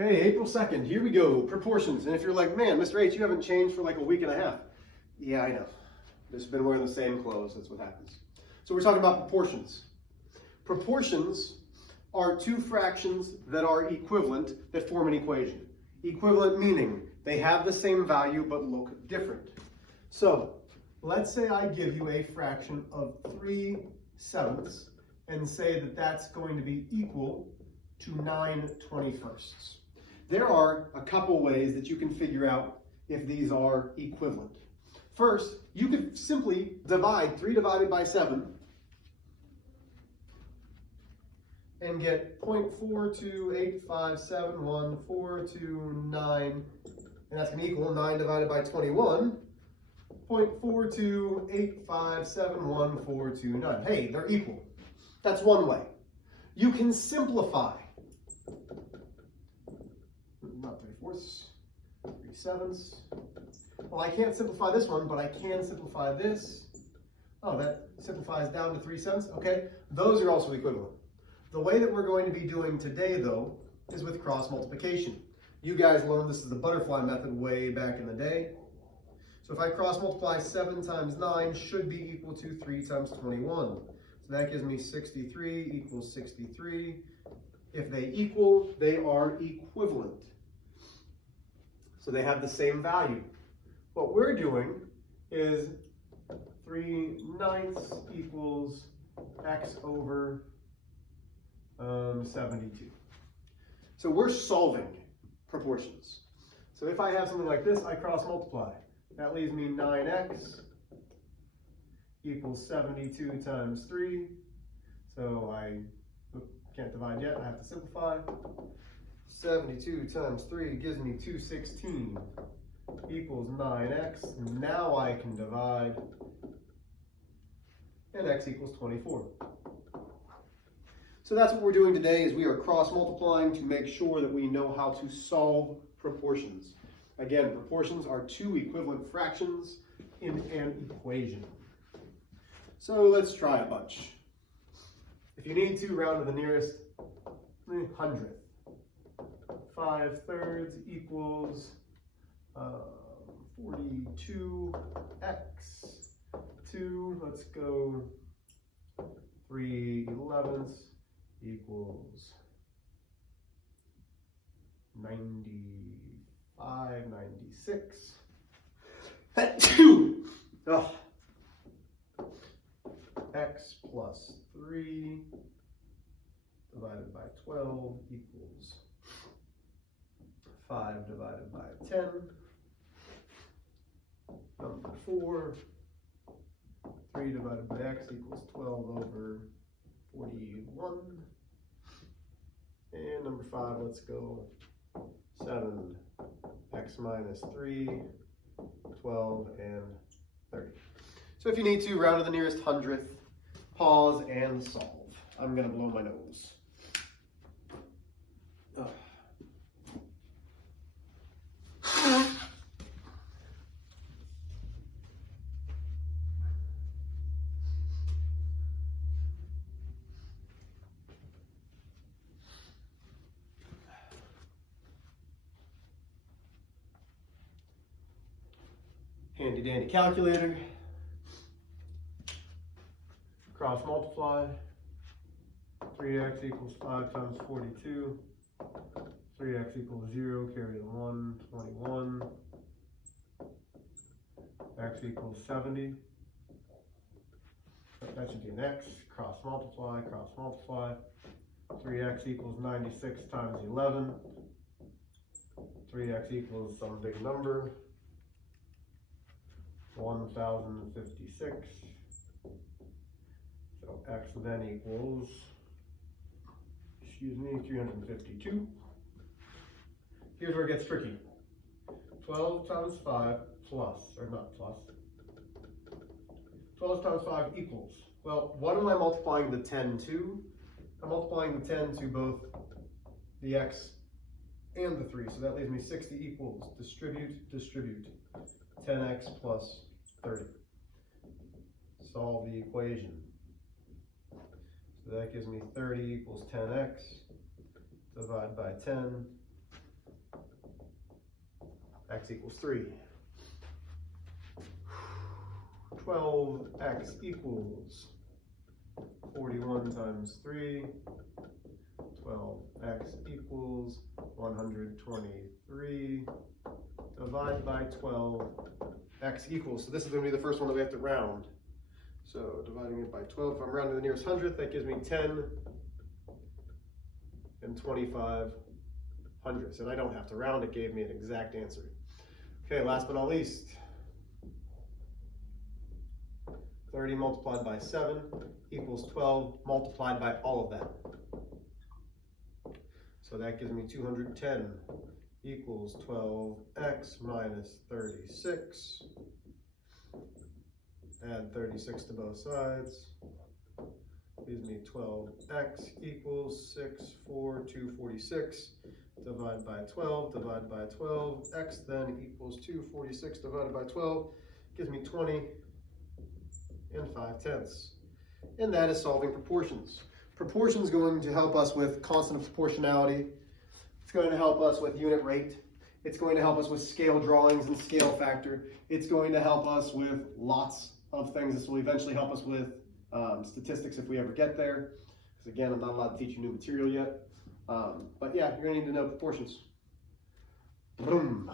Okay, April 2nd, here we go, proportions. And if you're like, man, Mr. H, you haven't changed for like a week and a half. Yeah, I know. Just been wearing the same clothes, that's what happens. So we're talking about proportions. Proportions are two fractions that are equivalent that form an equation. Equivalent meaning they have the same value but look different. So let's say I give you a fraction of 3/7 and say that that's going to be equal to 9/21. There are a couple ways that you can figure out if these are equivalent. First, you could simply divide 3 divided by 7 and get 0.428571429, and that's going to equal 9 divided by 21, 0.428571429. Hey, they're equal. That's one way. You can simplify. Not 3/4, 3/7. Well, I can't simplify this one, but I can simplify this. Oh, that simplifies down to 3/7. Okay, those are also equivalent. The way that we're going to be doing today, though, is with cross multiplication. You guys learned this is the butterfly method way back in the day. So if I cross multiply 7 times 9 should be equal to 3 times 21. So that gives me 63 equals 63. If they equal, they are equivalent. So they have the same value. What we're doing is 3/9 equals x over 72. So we're solving proportions. So if I have something like this, I cross multiply. That leaves me 9x equals 72 times 3. So I can't divide yet, I have to simplify. 72 times 3 gives me 216 equals 9x. Now I can divide, and x equals 24. So that's what we're doing today, is we are cross multiplying to make sure that we know how to solve proportions. Again, proportions are two equivalent fractions in an equation. So let's try a bunch. If you need to, round to the nearest 100th. 5/3 equals 42x. 2, let's go 3/11 equals 95, 96. Oh. X plus 3 divided by 12 equals 5 divided by 10. Number 4, 3 divided by x equals 12 over 41. And number 5, let's go 7, x minus 3, 12, and 30. So if you need to, round to the nearest 100th, pause and solve. I'm going to blow my nose. Ugh. Handy dandy calculator. Cross multiply. 3x equals 5 times 42. 3x equals 0, carry the 1, 21. X equals 70. That should be an x. Cross multiply, cross multiply. 3x equals 96 times 11. 3x equals some big number. 1056. So x then equals, 352. Here's where it gets tricky. 12 times 5 plus, or not plus. 12 times 5 equals. Well, what am I multiplying the 10 to? I'm multiplying the 10 to both the x and the 3. So that leaves me 60 equals, distribute, distribute. 10x plus 30. Solve the equation. So that gives me 30 equals 10x. Divide by 10. x equals 3. 12x equals 41 times 3. 12x equals 123. Divide by 12. X equals, so this is going to be the first one that we have to round. So dividing it by 12, if I'm rounding the nearest hundredth, that gives me 10 and 25 hundredths. And I don't have to round, it gave me an exact answer. Okay, last but not least, 30 multiplied by 7 equals 12 multiplied by all of that. So that gives me 210 equals 12x minus 36. Add 36 to both sides. Gives me 12x equals 246. Divide by 12, divide by 12. X then equals 246 divided by 12. Gives me 20 and 5/10. And that is solving proportions. Proportion is going to help us with constant of proportionality. It's going to help us with unit rate. It's going to help us with scale drawings and scale factor. It's going to help us with lots of things. This will eventually help us with statistics if we ever get there. Because again, I'm not allowed to teach you new material yet. But yeah, you're going to need to know proportions. Boom.